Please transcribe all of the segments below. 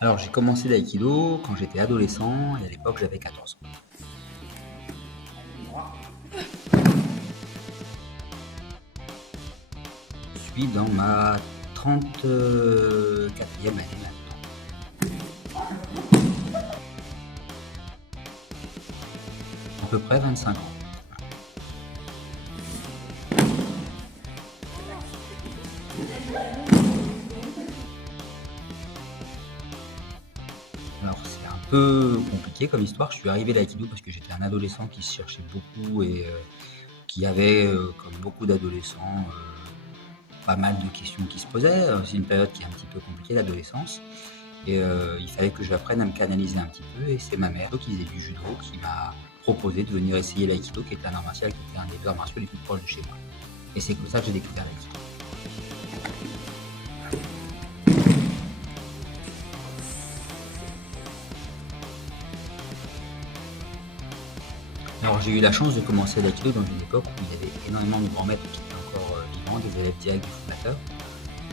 Alors, j'ai commencé l'aïkido quand j'étais adolescent et à l'époque, j'avais 14 ans. Je suis dans ma 34e année maintenant, à peu près 25 ans. Alors, c'est un peu compliqué comme histoire. Je suis arrivé à l'aïkido parce que j'étais un adolescent qui se cherchait beaucoup et qui avait, comme beaucoup d'adolescents, pas mal de questions qui se posaient. C'est une période qui est un petit peu compliquée, l'adolescence. Et il fallait que j'apprenne à me canaliser un petit peu. Et c'est ma mère qui faisait du judo qui m'a proposé de venir essayer l'aïkido, qui est un art martial, qui était un des arts martiaux les plus proches de chez moi. Et c'est comme ça que j'ai découvert l'aïkido. Alors j'ai eu la chance de commencer l'aïkido dans une époque où il y avait énormément de grands maîtres qui étaient encore vivants, des élèves directs du fondateur.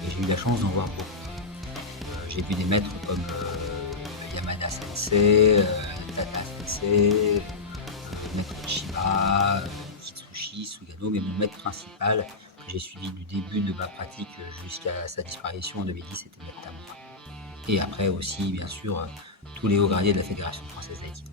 Et j'ai eu la chance d'en voir beaucoup. J'ai vu des maîtres comme Yamada Sensei, Tata Sensei, maître Chiba, Kitsushi, Sugano, mais mon maître principal que j'ai suivi du début de ma pratique jusqu'à sa disparition en 2010, c'était Maître Tamura. Et après aussi, bien sûr, tous les hauts gradés de la Fédération française d'aïkido.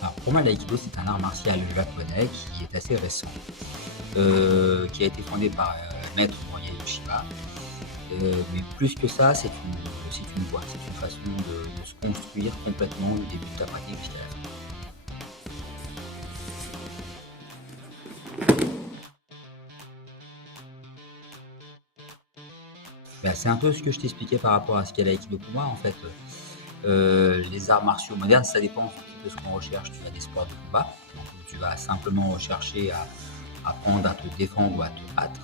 Alors pour moi, l'aïkido, c'est un art martial japonais qui est assez récent, qui a été fondé par Maître Morihei Ueshiba. Mais plus que ça, c'est une voie, c'est une façon de se construire complètement du début de ta pratique jusqu'à la fin. Bah, c'est un peu ce que je t'expliquais par rapport à ce qu'est l'aïkido pour moi. En fait, les arts martiaux modernes, ça dépend un petit peu de ce qu'on recherche. Tu as des sports de combat, donc tu vas simplement rechercher à apprendre à te défendre ou à te battre.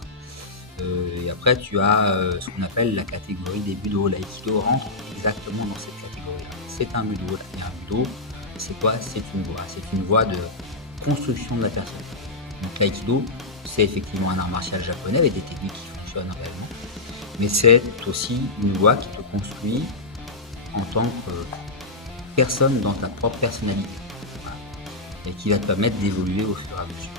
Et après, tu as ce qu'on appelle la catégorie des budo. L'aïkido rentre exactement dans cette catégorie-là. C'est un budo. Et un budo, c'est quoi? C'est une voie. C'est une voie de construction de la personne. Donc l'aïkido, c'est effectivement un art martial japonais avec des techniques qui fonctionnent réellement. Mais c'est aussi une voie qui te construit en tant que personne dans ta propre personnalité. Voilà. Et qui va te permettre d'évoluer au fur et à mesure.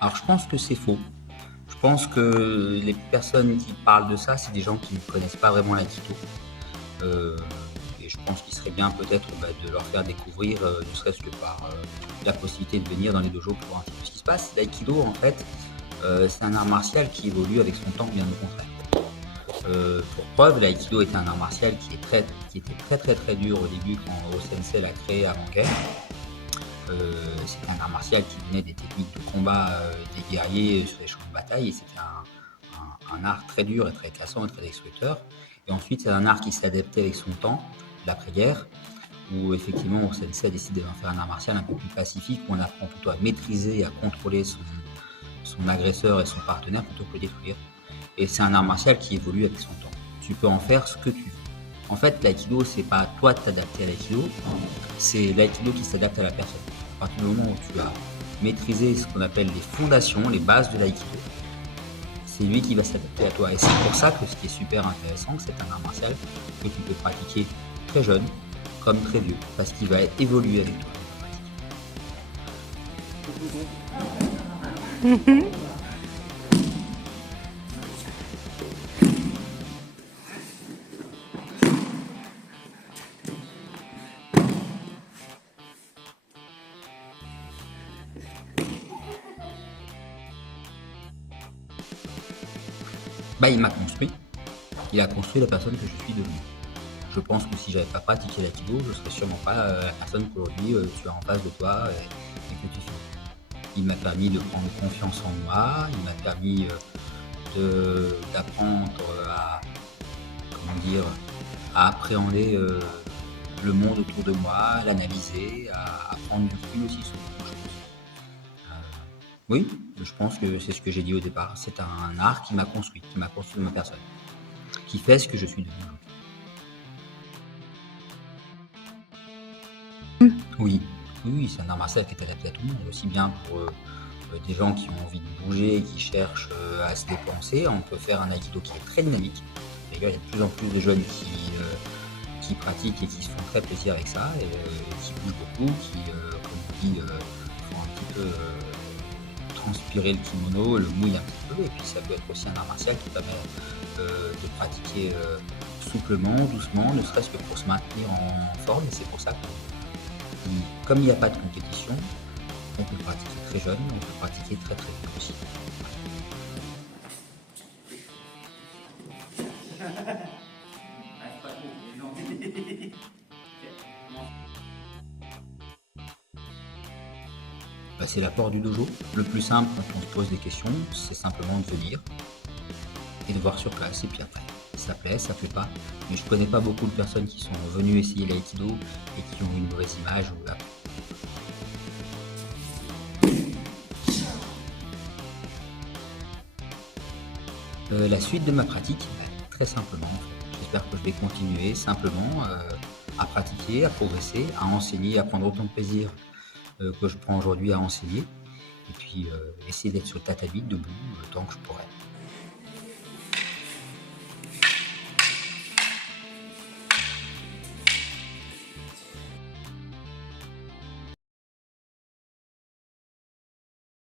Alors je pense que c'est faux. Je pense que les personnes qui parlent de ça, c'est des gens qui ne connaissent pas vraiment l'aïkido. Euh, et je pense qu'il serait bien peut-être de leur faire découvrir, ne serait-ce que par la possibilité de venir dans les dojos pour voir un petit peu ce qui se passe. L'aïkido, en fait, c'est un art martial qui évolue avec son temps, bien au contraire. Pour preuve, l'aïkido est un art martial qui était très très très dur au début quand O-Sensei l'a créé avant-guerre. C'était un art martial qui donnait des techniques de combat des guerriers sur les champs de bataille et c'était un art très dur et très cassant et très destructeur. Et ensuite, c'est un art qui s'est adapté avec son temps, l'après-guerre, où effectivement, O-Sensei a décidé d'en faire un art martial un peu plus pacifique, où on apprend plutôt à maîtriser et à contrôler son agresseur et son partenaire plutôt que le détruire. Et c'est un art martial qui évolue avec son temps. Tu peux en faire ce que tu veux. En fait, l'aïkido, c'est pas toi de t'adapter à l'aïkido, c'est l'aïkido qui s'adapte à la personne. À partir du moment où tu as maîtrisé ce qu'on appelle les fondations, les bases de l'aïkido, c'est lui qui va s'adapter à toi. Et c'est pour ça que ce qui est super intéressant, c'est un art martial que tu peux pratiquer très jeune comme très vieux, parce qu'il va évoluer avec toi. Bah, il m'a construit. Il a construit la personne que je suis devenue. Je pense que si j'avais pas pratiqué l'aïkido, je serais sûrement pas la personne qu'aujourd'hui tu as en face de toi et que tu fais. Il m'a permis de prendre confiance en moi, il m'a permis d'apprendre à, comment dire, à appréhender le monde autour de moi, à l'analyser, à prendre du recul aussi sur beaucoup de choses. Oui, je pense que c'est ce que j'ai dit au départ. C'est un art qui m'a construit ma personne. qui fait ce que je suis devenu aujourd'hui. Oui, oui, c'est un art martial qui est adapté à tout le monde, aussi bien pour des gens qui ont envie de bouger et qui cherchent à se dépenser. On peut faire un aikido qui est très dynamique. D'ailleurs, il y a de plus en plus de jeunes qui pratiquent et qui se font très plaisir avec ça, et qui bougent beaucoup, qui, comme on dit, font un petit peu transpirer le kimono, le mouillent un petit peu. Et puis ça peut être aussi un art martial qui permet de pratiquer souplement, doucement, ne serait-ce que pour se maintenir en forme. Et c'est pour ça que, comme il n'y a pas de compétition, on peut le pratiquer très jeune, on peut le pratiquer très très vieux aussi. Bah, c'est l'apport du dojo. Le plus simple quand on se pose des questions, c'est simplement de venir et de voir sur place. Et puis après, ça plaît, ça plaît pas. Mais je connais pas beaucoup de personnes qui sont venues essayer l'aïkido et qui ont eu une mauvaise image. La suite de ma pratique, bah, très simplement, en fait. J'espère que je vais continuer simplement à pratiquer, à progresser, à enseigner, à prendre autant de plaisir que je prends aujourd'hui à enseigner. Et puis essayer d'être sur le tatami debout tant que je pourrai.